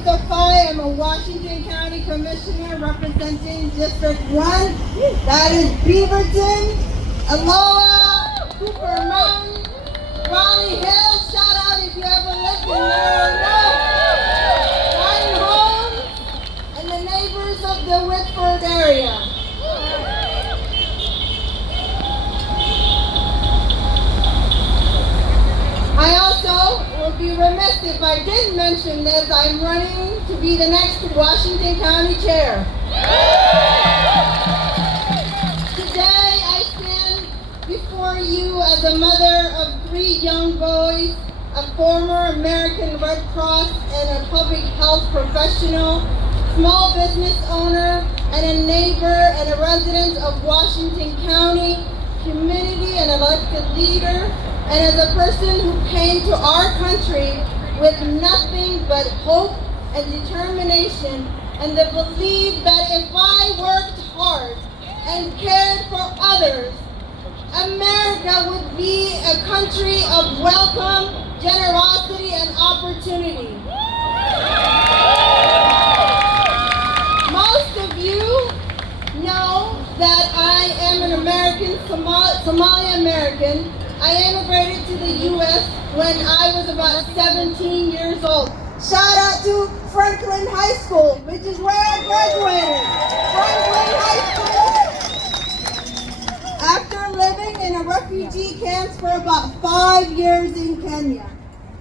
Nafisa Fai. I'm a Washington County Commissioner representing District 1. That is Beaverton, Aloha, Cooper Mountain, Raleigh Hill. Shout out if you ever lived in there. Ryan Holmes, and the neighbors of the Whitford area. I also would be remiss if I didn't mention this. I'm running to be the next Washington County Chair. Today I stand before you as a mother of 3 young boys, a former American Red Cross and a public health professional, small business owner, and a neighbor and a resident of Washington County, community and elected leader, and as a person who came to our country with nothing but hope and determination and the belief that if I worked hard and cared for others, America would be a country of welcome, generosity, and opportunity. Most of you know that I am an American, Somali American. I immigrated to the U.S. when I was about 17 years old. Shout out to Franklin High School, which is where I graduated. Franklin High School. After living in a refugee camp for about 5 years in Kenya,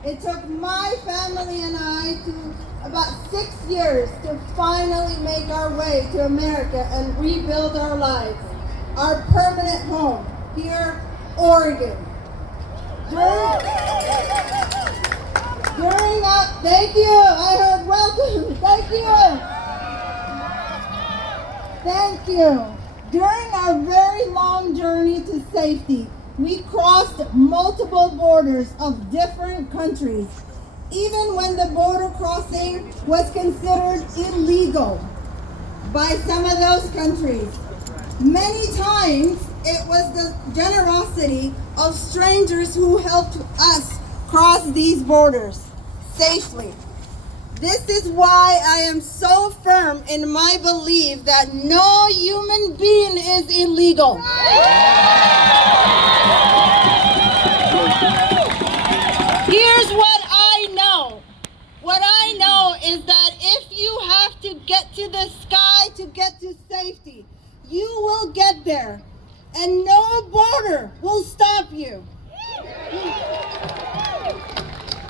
it took my family and I to about 6 years to finally make our way to America and rebuild our lives, our permanent home here, Oregon. Thank you. I heard welcome. Thank you. During our very long journey to safety, we crossed multiple borders of different countries, even when the border crossing was considered illegal by some of those countries. Many times, it was the generosity of strangers who helped us cross these borders safely. This is why I am so firm in my belief that no human being is illegal. Here's what I know. What I know is that if you have to get to the sky to get to safety, you will get there. And no border will stop you.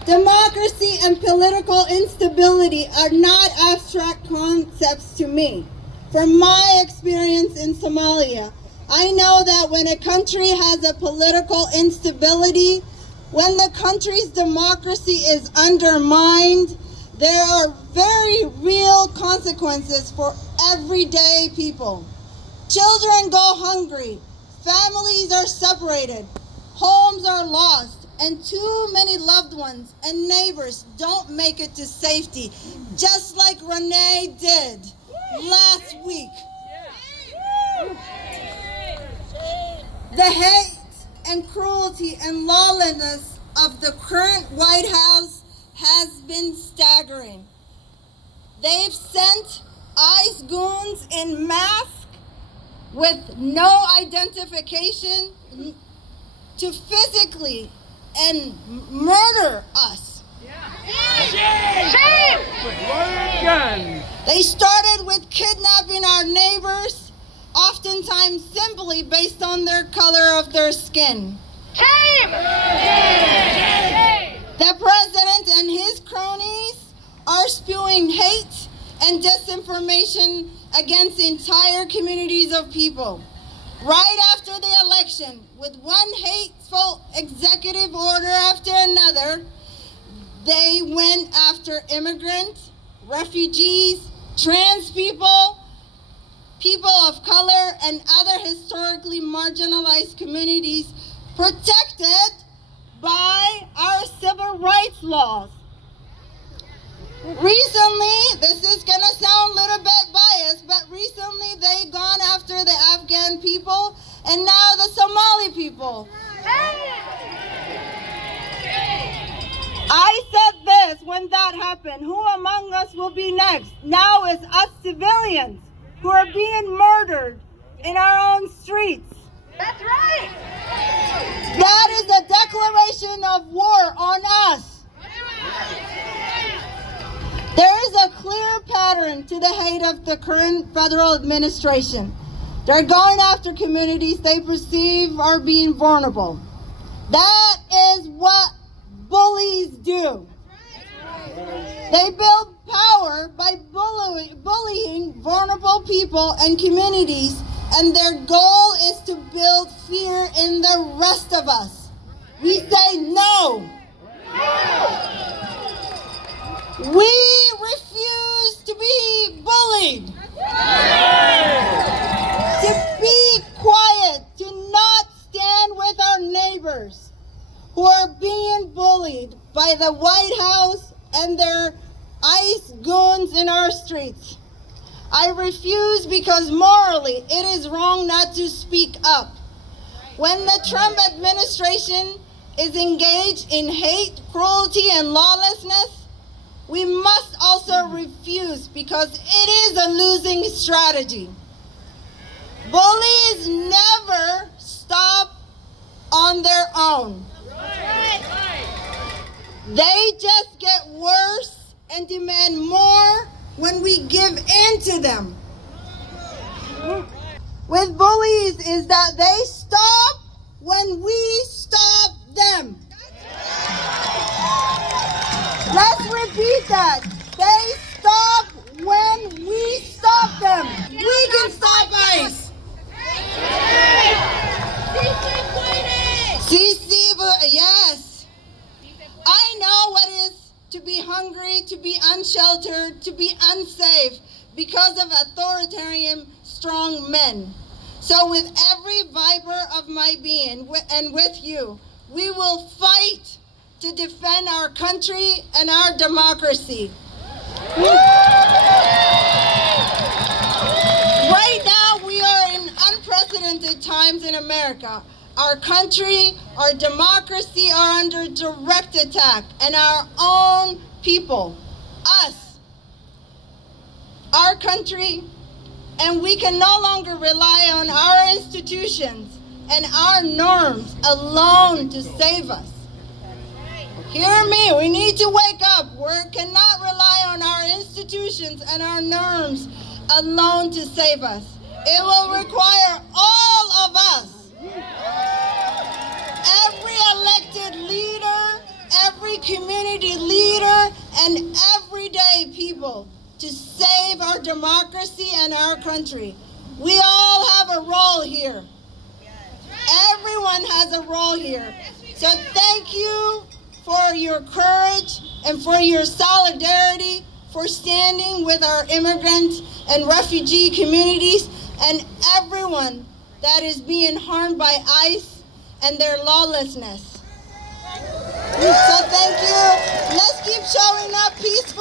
Democracy and political instability are not abstract concepts to me. From my experience in Somalia, I know that when a country has a political instability, when the country's democracy is undermined, there are very real consequences for everyday people. Children go hungry. Families are separated, homes are lost, and too many loved ones and neighbors don't make it to safety, just like Renee did last week. The hate and cruelty and lawlessness of the current White House has been staggering. They've sent ICE goons in masks with no identification to physically and murder us. Shame! They started with kidnapping our neighbors, oftentimes simply based on their color of their skin. Shame! The president and his cronies are spewing hate and disinformation against entire communities of people. Right after the election, with one hateful executive order after another, they went after immigrants, refugees, trans people, people of color, and other historically marginalized communities protected by our civil rights laws. Recently, this is going to sound a little bit biased, but recently they gone after the Afghan people and now the Somali people. I said this when that happened. Who among us will be next. Now it's us civilians who are being murdered in our own streets. That's right. That is a declaration of war on us. There is a clear pattern to the hate of the current federal administration. They're going after communities they perceive are being vulnerable. That is what bullies do. They build power by bullying vulnerable people and communities, and their goal is to build fear in the rest of us. We say no. We refuse to be bullied. To be quiet, to not stand with our neighbors who are being bullied by the White House and their ICE goons in our streets. I refuse because morally it is wrong not to speak up. When the Trump administration is engaged in hate, cruelty, and lawlessness, we must also refuse because it is a losing strategy. Bullies never stop on their own. They just get worse and demand more when we give in to them. With bullies is that they stop when we stop them. Let's repeat that. They stop when we stop them. We can stop ICE. Yes. I know what it is to be hungry, to be unsheltered, to be unsafe because of authoritarian strong men. So with every fiber of my being and with you, we will fight to defend our country and our democracy. Right now, we are in unprecedented times in America. Our country, our democracy are under direct attack, and our own people, us, our country, and we can no longer rely on our institutions and our norms alone to save us. Hear me, we need to wake up. We cannot rely on our institutions and our norms alone to save us. It will require all of us. Every elected leader, every community leader, and everyday people to save our democracy and our country. We all have a role here. Everyone has a role here. So thank you for your courage and for your solidarity, for standing with our immigrant and refugee communities and everyone that is being harmed by ICE and their lawlessness. So thank you. Let's keep showing up peacefully.